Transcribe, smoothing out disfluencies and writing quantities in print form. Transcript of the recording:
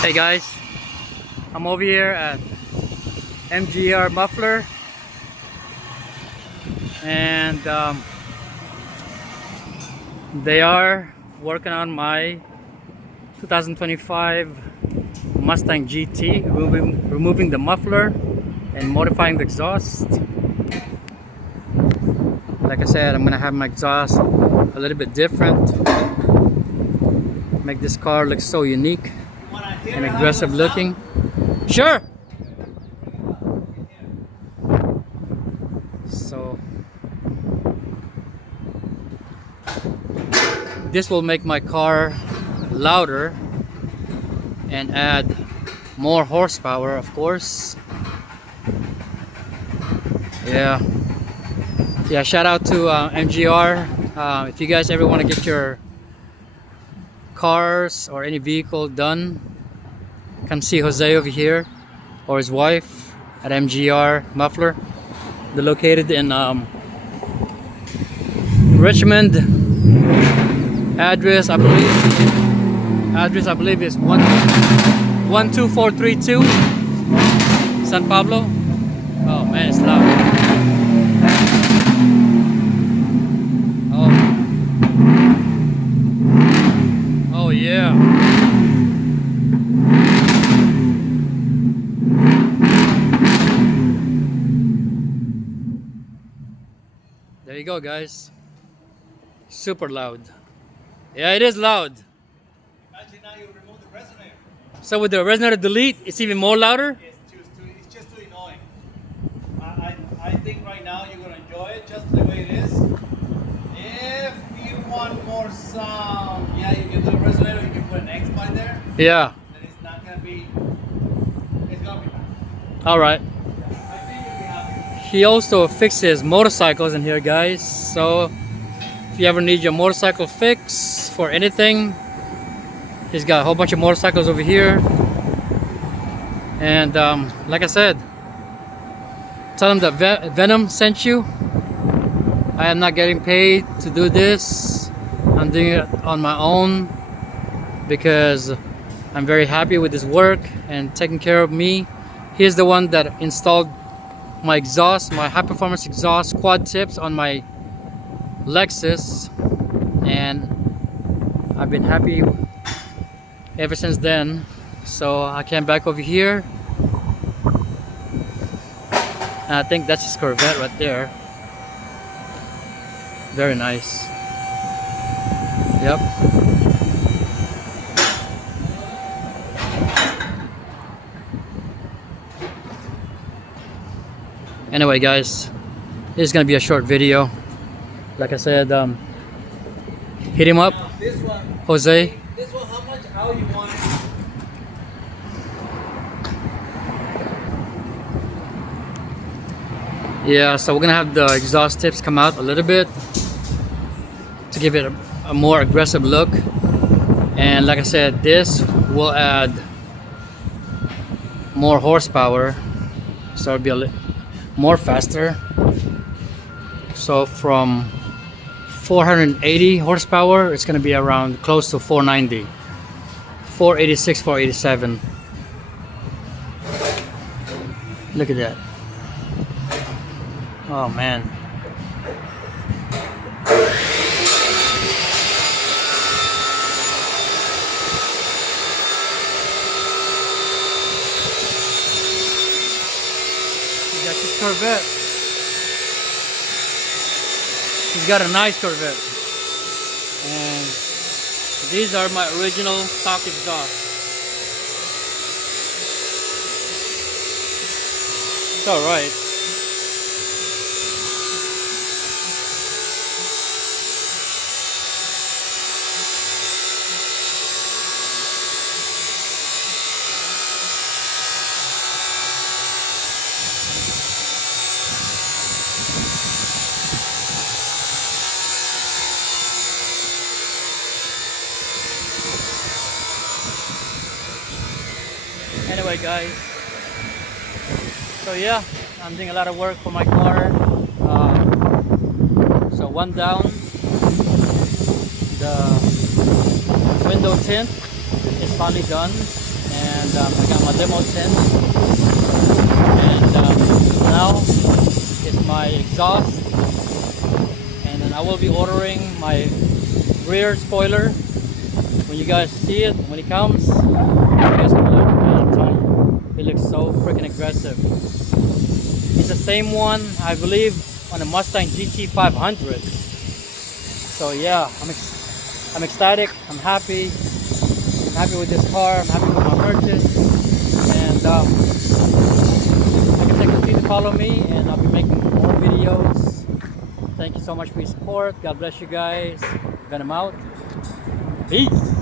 Hey guys, I'm over here at MGR Muffler, and they are working on my 2025 Mustang GT, removing the muffler and modifying the exhaust. Like I said, I'm gonna have my exhaust a little bit different, make this car look so unique and aggressive looking. Sure. So this will make my car louder and add more horsepower, of course. Yeah, shout out to MGR. If you guys ever want to get your cars or any vehicle done, come see Jose over here or his wife at MGR Muffler. They're located in Richmond. Address I believe is 12432 San Pablo. Oh man, it's loud. Oh yeah. There you go, guys. Super loud. Yeah, it is loud. Imagine now you remove the resonator. So with the resonator delete, it's even more louder? It's just too annoying. I think right now you're going to enjoy it just the way it is. If you want more sound, yeah, you can do the resonator, you can put an X by there. Yeah. Then it's not going to be, it's going to be bad. Alright. I think you'll be happy. He also fixes motorcycles in here, guys. So if you ever need your motorcycle fix for anything, he's got a whole bunch of motorcycles over here. And like I said, tell him that Venom sent you. I am not getting paid to do this. I'm doing it on my own because I'm very happy with his work and taking care of me. He's the one that installed my exhaust, my high performance exhaust quad tips on my Lexus, and I've been happy ever since then. So I came back over here, and I think that's his Corvette right there. Very nice. Yep. Anyway guys, this is gonna be a short video. Like I said, hit him up, Now, this one, Jose. this one, how you want it? Yeah, so we're gonna have the exhaust tips come out a little bit to give it a more aggressive look. And like I said, this will add more horsepower, so it'll be a little more faster. So from 480 horsepower, it's gonna be around close to 490, 486, 487. Look at that. Oh man. You got this Corvette. He's got a nice Corvette. And these are my original stock exhaust. It's alright. Anyway guys, so yeah, I'm doing a lot of work for my car. So one down, the window tint is finally done, and I got my demo tent, and now is my exhaust, and then I will be ordering my rear spoiler. When you guys see it, when it comes, you guys can laugh, man, I'm telling you, it looks so freaking aggressive. It's the same one, I believe, on the Mustang GT 500. So yeah, I'm ecstatic, I'm happy with this car, I'm happy with my purchase, and like I said, continue to follow me, and I'll be making more videos. Thank you so much for your support. God bless you guys. Venom out. Peace.